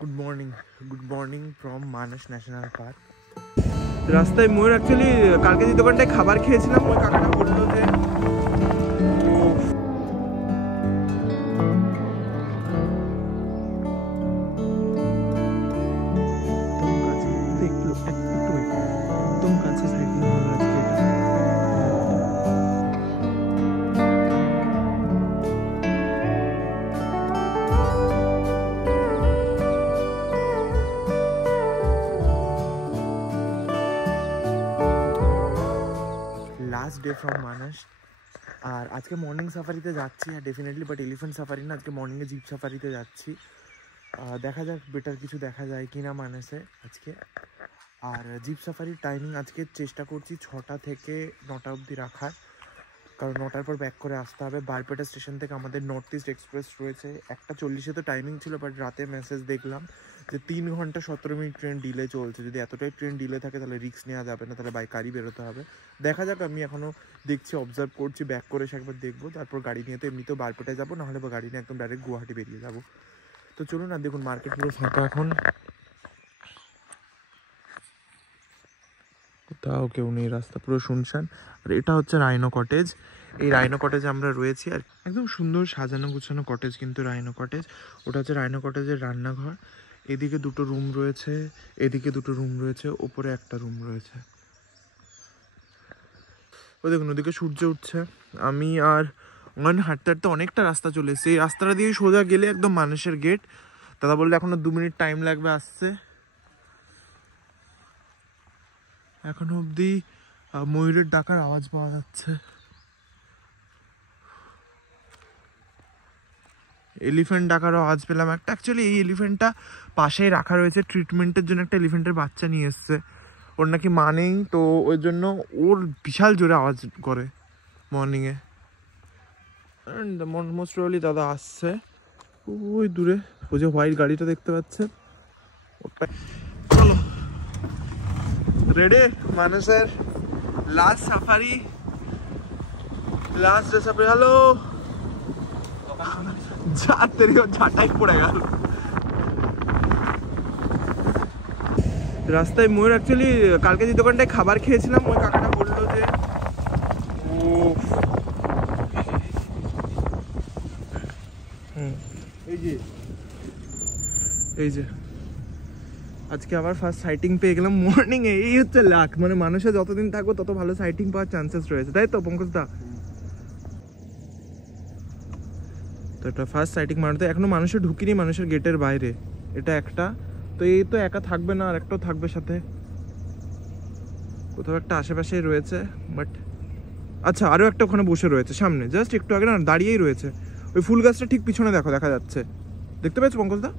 Good morning from Manas National Park. রাস্তায় ময়ূর actually কালকে যে দোকানটায় খাবার খেয়েছিলাম ওই কাকাটা বললো যে একদম কাছে সাইকেল হলো আজকে এটা। Last day from Manas. আর আজকে মর্নিং সাফারিতে যাচ্ছি আর ডেফিনেটলি বাট এলিফ্যান্ট সাফারি না, আজকে মর্নিংয়ে জিপ সাফারিতে যাচ্ছি। দেখা যাক বেটার কিছু দেখা যায় কি না মানাসে আজকে। আর জিপ সাফারির টাইমিং আজকে চেষ্টা করছি 6টা থেকে 9টা অবধি রাখার, কারণ 9টার পর ব্যাক করে আসতে হবে। বারপেটা স্টেশন থেকে আমাদের নর্থ ইস্ট এক্সপ্রেস রয়েছে 1:40 তো টাইমিং ছিল, বাট রাতে মেসেজ দেখলাম যে 3 ঘন্টা 17 মিনিট ট্রেন ডিলে চলছে। যদি এতটাই ট্রেন ডিলে থাকে তাহলে রিস্ক নেওয়া যাবে না, তাহলে বাই গাড়ি বেরোতে হবে। দেখা যাক, আমি এখনও দেখছি, অবজার্ভ করছি, ব্যাক করে এসে একবার দেখবো, তারপর গাড়ি নিয়ে তো এমনিতেও বারপেটায় যাবো, নাহলে বা গাড়ি নিয়ে একদম ডাইরেক্ট গুয়াহাটি বেরিয়ে যাবো। তো চলুন, আর দেখুন মার্কেট পুরো ফাঁকা এখন, কোথাও কেউ নেই, রাস্তা পুরো শুনশান। আর এটা হচ্ছে রাইনো কটেজ। এই রাইনো কটেজে আমরা রয়েছি, আর একদম সুন্দর সাজানো গুছানো কটেজ কিন্তু রাইনো কটেজ। ওটা হচ্ছে রাইনো কটেজের রান্নাঘর। এদিকে 2টো রুম রয়েছে, এদিকে 2টো রুম রয়েছে, ওপরে একটা রুম রয়েছে। ও দেখুন ওদিকে সূর্য উঠছে। আমি আর ওখানে হাঁটতে হাঁটতে অনেকটা রাস্তা চলে এসেছি। এই রাস্তাটা দিয়ে সোজা গেলে একদম মানুষের গেট। দাদা বললে এখনো 2 মিনিট টাইম লাগবে আসছে। এখনো অবধি ময়ূরের ডাকার আওয়াজ পাওয়া যাচ্ছে। এলিফ্যান্ট ডাকারও আওয়াজ পেলাম একটা। অ্যাকচুয়ালি এই এলিফ্যান্টটা পাশেই রাখা রয়েছে ট্রিটমেন্টের জন্য, একটা এলিফ্যান্টের বাচ্চা নিয়ে এসছে। ওর নাকি মা নেই, তো ওই জন্য ওর বিশাল জোরে আওয়াজ করে মর্নিংয়ে। মোস্ট প্রবাবলি দাদা আসছে ওই দূরে, ওই যে হোয়াইট গাড়িটা দেখতে পাচ্ছে। চলো রেডি, মানুষের last safari, last day safari. Hello, ঝাঁটাই পড়ে গেল রাস্তায় ময়ূর। অ্যাকচুয়ালি কালকে যে দোকানটায় খাবার খেয়েছিলাম ওই কাকাটা বললো যে এই যে আজকে আবার ফার্স্ট সাইটিং পেয়ে গেলাম মর্নিংয়ে। এই হচ্ছে লাক, মানে মানুষের যতদিন থাকবো তত ভালো সাইটিং পাওয়ার চান্সেস রয়েছে, তাই তো পঙ্কজ দা? তো এটা ফার্স্ট সাইটিং মারতে এখনো মানুষের ঢুকিনি, মানুষের গেটের বাইরে। এটা একটা, তো এই তো একা থাকবে না, আর একটাও থাকবে সাথে, কোথাও একটা আশেপাশেই রয়েছে। বাট আচ্ছা, আরও একটা ওখানে বসে রয়েছে সামনে, জাস্ট একটু আগে না দাঁড়িয়েই রয়েছে। ওই ফুল গাছটা ঠিক পিছনে দেখো, দেখা যাচ্ছে, দেখতে পেয়েছো পঙ্কজ দা?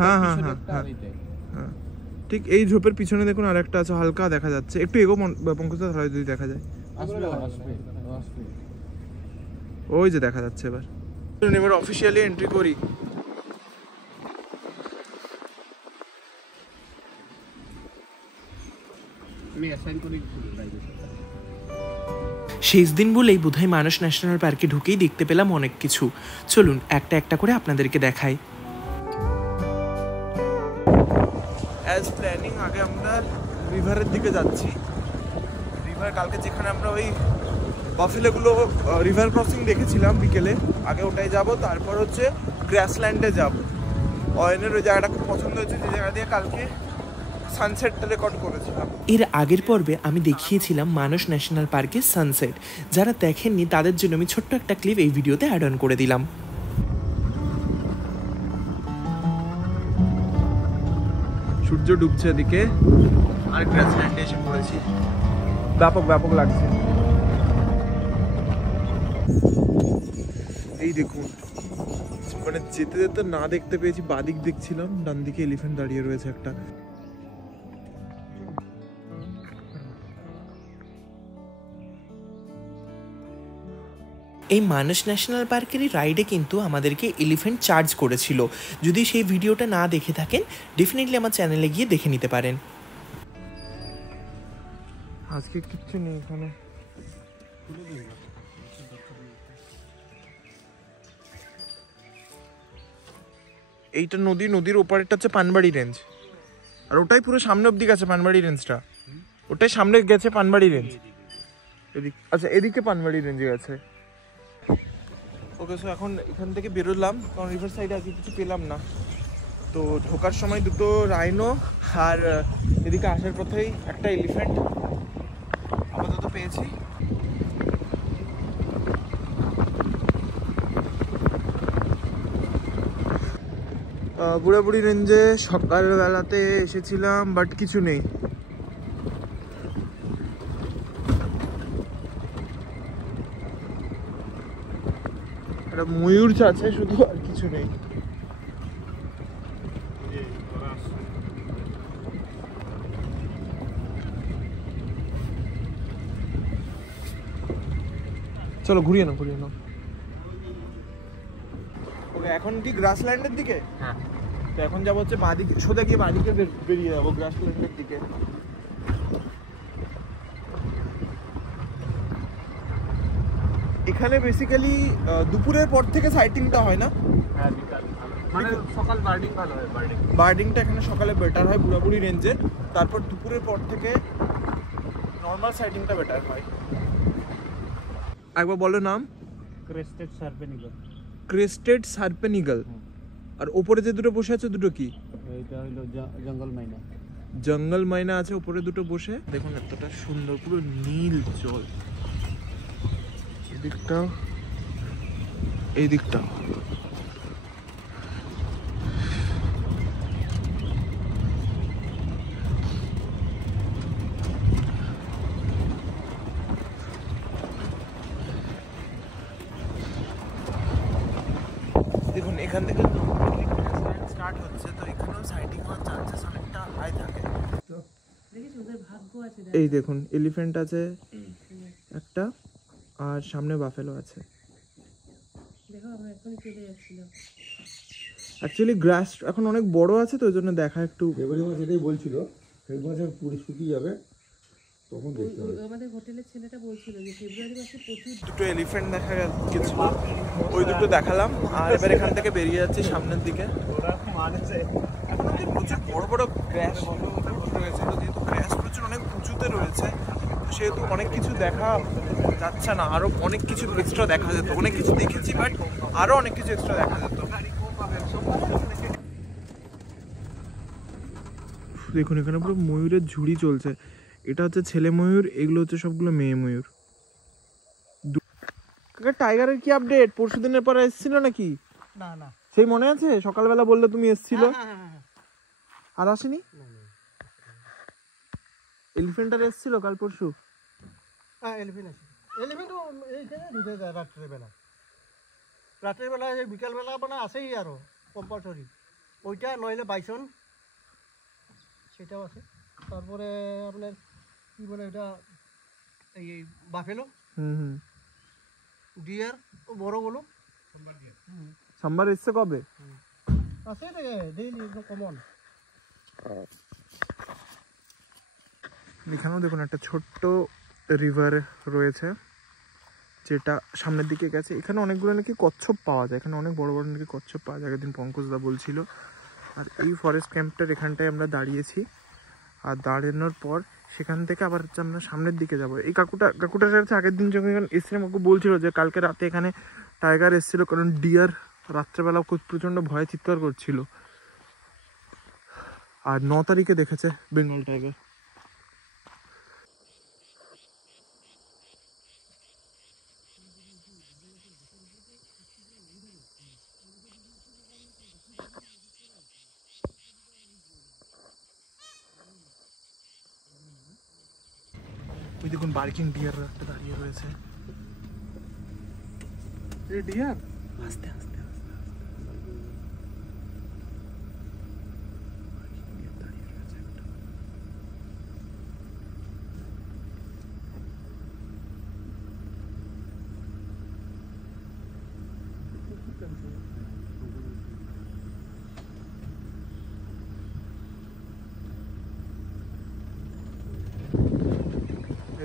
হ্যাঁ হ্যাঁ হ্যাঁ হ্যাঁ হ্যাঁ, ঠিক এই ঝোপের পিছনে দেখুন আর একটা আছে, হালকা দেখা যাচ্ছে। একটু এগো পঙ্কজ দা, যদি দেখা যায়। ওই যে দেখা যাচ্ছে। এবার অফিসিয়ালি এন্ট্রি করি। শেষ দিন বলেই বোধহয় মানস ন্যাশনাল পার্কে ঢুকেই দেখতে পেলাম অনেক কিছু। চলুন একটা একটা করে আপনাদেরকে দেখাই। অ্যাজ প্ল্যানিং আগে আমরা রিভারের দিকে যাচ্ছি। রিভার কালকে যেখানে আমরা ওই বাফেলেগুলো রিভার ক্রসিং দেখেছিলাম বিকেলে, আগে ওটাই যাব। তারপর হচ্ছে গ্রাসল্যান্ডে যাব। অয়নের ওই জায়গাটা খুব পছন্দ হয়েছে, যে জায়গা দিয়ে কালকে সানসেটটা রেকর্ড করেছিলাম। এর আগের পর্বে আমি দেখিয়েছিলাম মানস ন্যাশনাল পার্কের সানসেট। যারা দেখেননি তাদের জন্য আমি ছোট্ট একটা ক্লিপ এই ভিডিওতে অ্যাড অন করে দিলাম। সূর্য ডুবছে এদিকে, আর গ্রাসল্যান্ডে এসে পড়েছি। ব্যাপক লাগছে। এই দেখুন, মানে যেতে যেতে না দেখতে পেয়েছি, বাদিক দেখছিলাম, ডান দিকে এলিফ্যান্ট দাঁড়িয়ে রয়েছে একটা। এই মানস ন্যাশনাল পার্কেরই রাইডে কিন্তু আমাদেরকে এলিফ্যান্ট চার্জ করেছিল। যদি সেই ভিডিওটা না দেখে থাকেন ডেফিনেটলি আমার চ্যানেলে গিয়ে দেখে নিতে পারেন। আজকে কিচ্ছু নেই এখানে। এইটা নদীর ওপারেরটা হচ্ছে পানবাড়ি রেঞ্জ, আর ওটাই পুরো সামনে অব্দি গেছে পানবাড়ি রেঞ্জটা, ওটাই সামনে গেছে পানবাড়ি রেঞ্জ। আচ্ছা এদিকে পানবাড়ি রেঞ্জে গেছে। ওকে, সো এখন এখান থেকে বেরোলাম, কারণ রিভার সাইডে আজকে কিছু পেলাম না। তো ঢোকার সময় দুটো রাইনো আর এদিকে আসার পথেই একটা এলিফ্যান্ট আপাতত পেয়েছি। বুড়াবুড়ি রেঞ্জে সকালবেলাতে এসেছিলাম, বাট কিছু নেই। একটা ময়ূর আছে শুধু, আর কিছু নেই। চলো ঘুরিয়ে নাও। ওকে, এখন কি গ্রাসল্যান্ডের দিকে? হ্যাঁ, তো এখন যাবো হচ্ছে বাঁদিকে, সোজা গিয়ে বাঁদিকে বেরিয়ে যাবো গ্রাসল্যান্ডের দিকে। এখানে বেসিক্যালি দুপুরের পর থেকে সাইটিংটা হয় না? হ্যাঁ, মানে সকাল বার্ডিং ভালো হয়। বার্ডিংটা এখানে সকালে বেটার হয় বুড়াবুড়ি রেঞ্জে, তারপর দুপুরের পর থেকে নর্মাল সাইটিংটা বেটার হয়। একবার বলো নাম। Crested serpent eagle. Crested serpent eagle. আর উপরে যে দুটো বসে আছে দুটো কি? এটা হলো জঙ্গল মাইনা। জঙ্গল মাইনা আছে উপরে দুটো বসে। দেখুন এতটা সুন্দর, পুরো নীল জল। এদিকটা, এই দিকটা দেখুন, এখান থেকে স্টার্ট হচ্ছে, তো এখানেও সাইটিং হওয়ার চান্সেস অনেকটা হাই থাকে। এই দেখুন এলিফ্যান্ট আছে একটা, আর সামনে বাফেলো আছে। অ্যাকচুয়ালি গ্রাস এখন অনেক বড় আছে, তো ওই জন্য দেখা একটু। ফেব্রুয়ারি মাস এটাই বলছিল, ফেব্রুয়ারি মাসে পুরো শুকিয়ে যাবে, তখন দেখতে হবে। আমাদের হোটেলের ছেলেটা বলছিল যে ফেব্রুয়ারি মাসে প্রচুর দুটো এলিফ্যান্ট দেখা গেছিল, ওই দুটো দেখালাম। আর এবার এখান থেকে বেরিয়ে যাচ্ছি সামনের দিকে। এখন প্রচুর বড় বড় গ্রাস রয়েছে, তো যেহেতু গ্রাস প্রচুর অনেক উঁচুতে রয়েছে, সেহেতু অনেক কিছু দেখা যাচ্ছে না। আরো অনেক কিছু এক্সট্রা দেখা যেত, অনেক কিছু দেখেছি, বাট আরো অনেক কিছু এক্সট্রা দেখা যেত। দেখুন এখানে পুরো ময়ূরের ঝুড়ি চলছে। এটা হচ্ছে ছেলে ময়ূর, এগুলো হচ্ছে সবগুলো মেয়ে ময়ূর। টাইগারের কি আপডেট? পরশু দিনের পরে এসেছিল নাকি? না না, সেই মনে আছে সকালবেলা বললে তুমি এসেছিল, আর আসেনি? এলিফ্যান্টার এসেছিল কাল পরশু। হ্যাঁ, এলিফ্যান্ট আছে। এলিফ্যান্টও এইখানে ঢুকে যায় রাত্রেবেলা। রাত্রেবেলা বিকালবেলা মানে আছেই আরও কম্পালসরি। ওইটা নইলে বাইসন, সেটাও আছে। তারপরে আপনার কি বলে এটা, এই বাফেলো, ডিয়ার বড়গুলো। সাম্বার এসছে কবে? আছে ডেইলি কমন। এখানেও দেখুন একটা ছোট্ট রিভার রয়েছে, যেটা সামনের দিকে গেছে। এখানে অনেকগুলো নাকি কচ্ছপ পাওয়া যায়, এখানে অনেক বড় বড় নাকি কচ্ছপ পাওয়া যায়, একদিন পঙ্কজদা বলছিল। আর এই ফরেস্ট ক্যাম্পটার এখানটায় আমরা দাঁড়িয়েছি, আর দাঁড়ানোর পর সেখান থেকে আবার হচ্ছে আমরা সামনের দিকে যাব। এই কাকুটার কাছে আগের দিন যখন এখানে এসেছিলাম, কাকু বলছিল যে কালকে রাতে এখানে টাইগার এসেছিল, কারণ ডিয়ার রাত্রেবেলা খুব প্রচণ্ড ভয়ে চিৎকার করছিল। আর 9 তারিখে দেখেছে বেঙ্গল টাইগার। ওই দেখুন বার্কিং ডিয়ার একটা দাঁড়িয়ে রয়েছে। এই ডিয়ার আস্তে আস্তে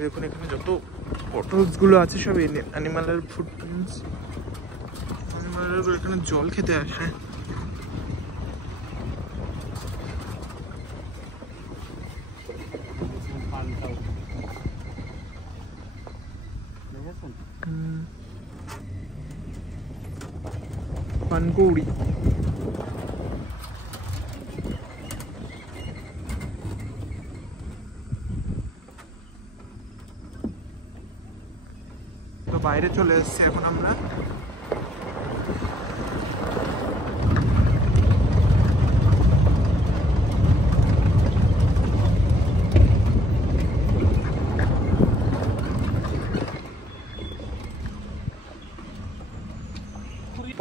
দেখুন এখানে যত পটলস গুলো আছে সব অ্যানিমালের ফুটপ্রিন্টস। অ্যানিমালের এখানে জল খেতে আসে। পানকৌড়ি। তো বাইরে চলে এসেছি এখন আমরা।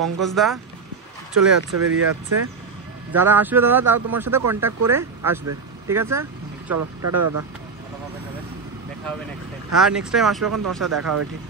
পঙ্কজ দা চলে যাচ্ছে, বেরিয়ে যাচ্ছে। যারা আসবে দাদা তারা তোমার সাথে কন্ট্যাক্ট করে আসবে, ঠিক আছে? চলো টাটা দাদা, দেখা হবে নেক্সট টাইম। হ্যাঁ নেক্সট টাইম আসবে, এখন তোমার সাথে দেখা হবে, ঠিক।